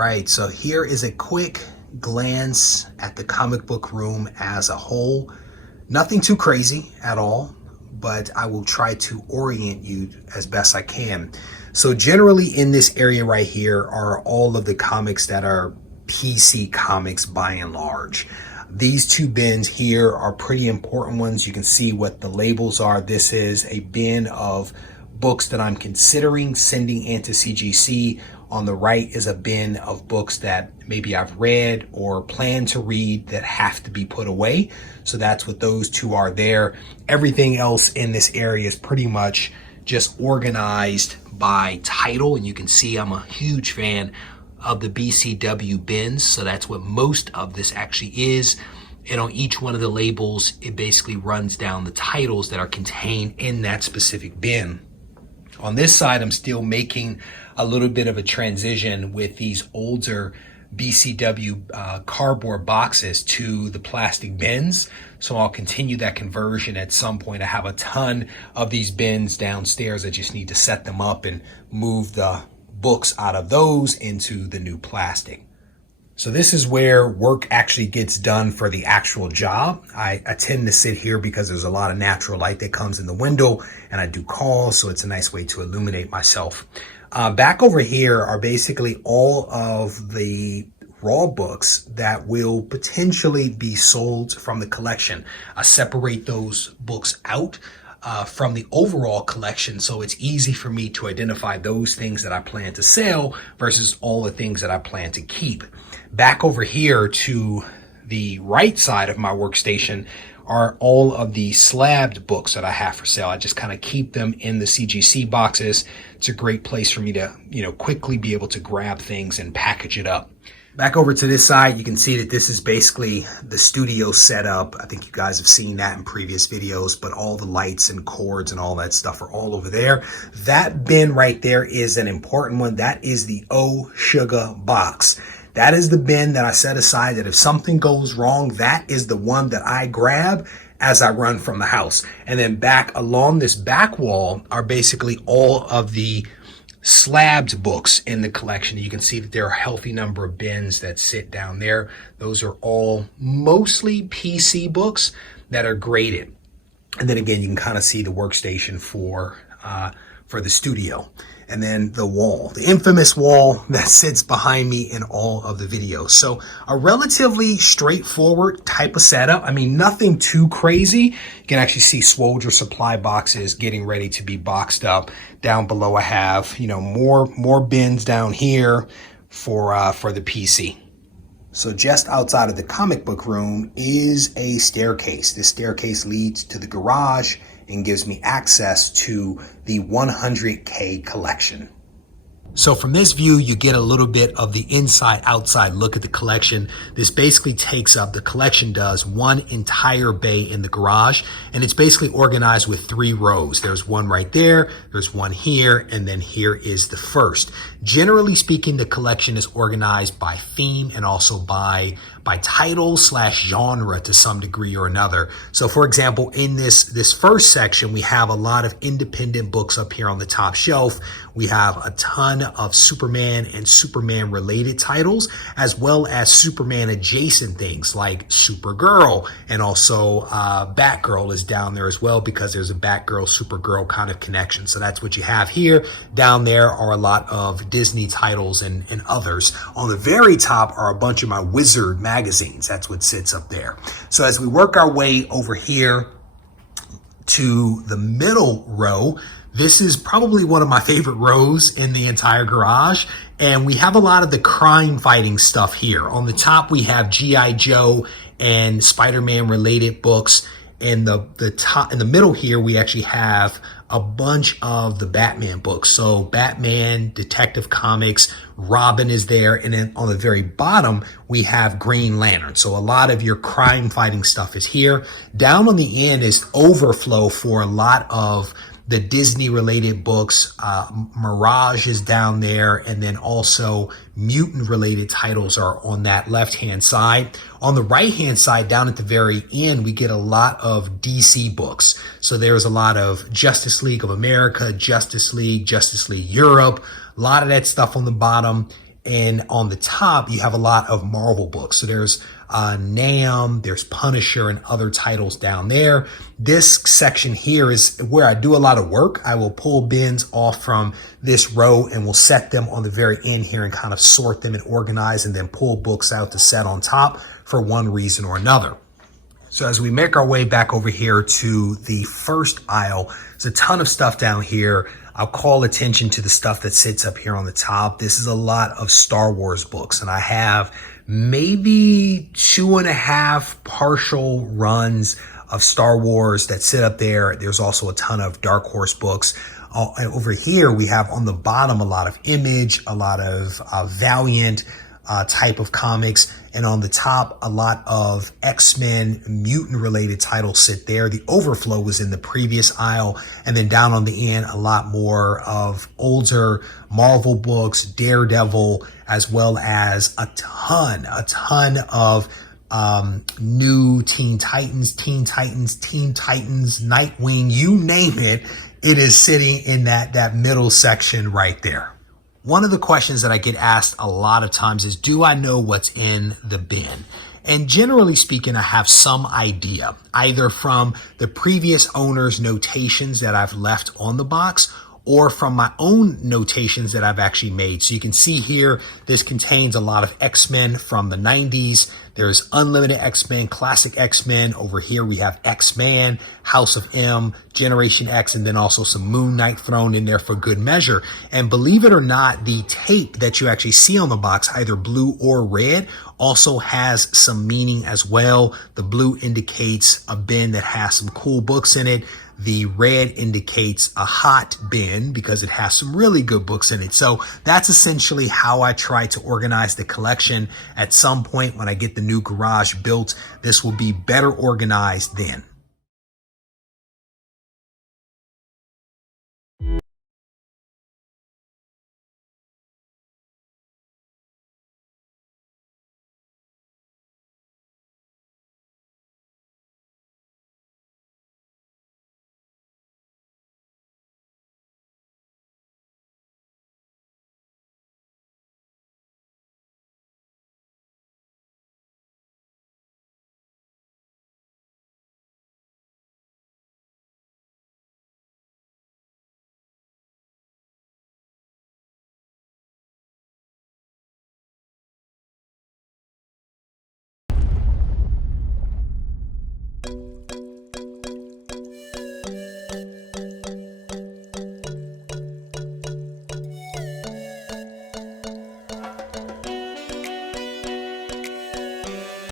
right, so here is a quick glance at the comic book room as a whole. Nothing too crazy at all, but I will try to orient you as best I can. So generally in this area right here are all of the comics that are PC comics by and large. These two bins here are pretty important ones. You can see what the labels are. This is a bin of books that I'm considering sending into CGC. On the right is a bin of books that maybe I've read or plan to read that have to be put away. So that's what those two are there. Everything else in this area is pretty much just organized by title. And you can see I'm a huge fan of the BCW bins. So that's what most of this actually is. And on each one of the labels, it basically runs down the titles that are contained in that specific bin. On this side, I'm still making a little bit of a transition with these older BCW cardboard boxes to the plastic bins. So I'll continue that conversion at some point. I have a ton of these bins downstairs. I just need to set them up and move the books out of those into the new plastic. So this is where work actually gets done for the actual job. I tend to sit here because there's a lot of natural light that comes in the window and I do calls, so it's a nice way to illuminate myself. Back over here are basically all of the raw books that will potentially be sold from the collection. I separate those books out from the overall collection, so it's easy for me to identify those things that I plan to sell versus all the things that I plan to keep. Back over here to the right side of my workstation are all of the slabbed books that I have for sale. I just kind of keep them in the CGC boxes. It's a great place for me to, quickly be able to grab things and package it up. Back over to this side, you can see that this is basically the studio setup. I think you guys have seen that in previous videos, but all the lights and cords and all that stuff are all over there. That bin right there is an important one. That is the Oh Sugar box. That is the bin that I set aside that if something goes wrong, that is the one that I grab as I run from the house. And then back along this back wall are basically all of the slabbed books in the collection. You can see that there are a healthy number of bins that sit down there. Those are all mostly PC books that are graded. And then again, you can kind of see the workstation for the studio. And then the wall, the infamous wall that sits behind me in all of the videos. So a relatively straightforward type of setup. I mean, nothing too crazy. You can actually see Swoldier supply boxes getting ready to be boxed up. Down below, I have, more bins down here for the PC. So just outside of the comic book room is a staircase. This staircase leads to the garage and gives me access to the 100K collection. So from this view, you get a little bit of the inside-outside look at the collection. This basically takes up, the collection does, one entire bay in the garage, and it's basically organized with 3 rows. There's one right there, there's one here, and then here is the first. Generally speaking, the collection is organized by theme and also by title / genre to some degree or another. So for example, in this first section, we have a lot of independent books up here on the top shelf. We have a ton of Superman and Superman related titles, as well as Superman adjacent things like Supergirl, and also Batgirl is down there as well because there's a Batgirl, Supergirl kind of connection. So that's what you have here. Down there are a lot of Disney titles and others. On the very top are a bunch of my Wizard magazines. That's what sits up there. So as we work our way over here to the middle row, this is probably one of my favorite rows in the entire garage. And we have a lot of the crime fighting stuff here. On the top, we have G.I. Joe and Spider-Man related books. In the middle here, we actually have a bunch of the Batman books. So Batman, Detective Comics, Robin is there. And then on the very bottom, we have Green Lantern. So a lot of your crime fighting stuff is here. Down on the end is overflow for a lot of the Disney related books. Mirage is down there, and then also mutant related titles are on that left hand side. On the right hand side, down at the very end, we get a lot of DC books. So there's a lot of Justice League of America, Justice League Europe, a lot of that stuff on the bottom. And on the top, you have a lot of Marvel books. So there's Nam, there's Punisher, and other titles down there. This section here is where I do a lot of work. I will pull bins off from this row and we'll set them on the very end here and kind of sort them and organize, and then pull books out to set on top for one reason or another. So as we make our way back over here to the first aisle, there's a ton of stuff down here. I'll call attention to the stuff that sits up here on the top. This is a lot of Star Wars books, and I have maybe 2.5 partial runs of Star Wars that sit up there. There's also a ton of Dark Horse books. And over here, we have on the bottom a lot of Image, a lot of Valiant type of comics, and on the top a lot of X-Men mutant related titles sit there. The overflow was in the previous aisle, and then down on the end a lot more of older Marvel books, Daredevil, as well as a ton of new Teen Titans, Nightwing, you name it. It is sitting in that middle section right there. One of the questions that I get asked a lot of times is, do I know what's in the bin? And generally speaking, I have some idea, either from the previous owner's notations that I've left on the box, or from my own notations that I've actually made. So you can see here, this contains a lot of X-Men from the 90s. There's Unlimited X-Men, Classic X-Men. Over here we have X-Man, House of M, Generation X, and then also some Moon Knight thrown in there for good measure. And believe it or not, the tape that you actually see on the box, either blue or red, also has some meaning as well. The blue indicates a bin that has some cool books in it. The red indicates a hot bin because it has some really good books in it. So that's essentially how I try to organize the collection. At some point when I get the new garage built, this will be better organized then.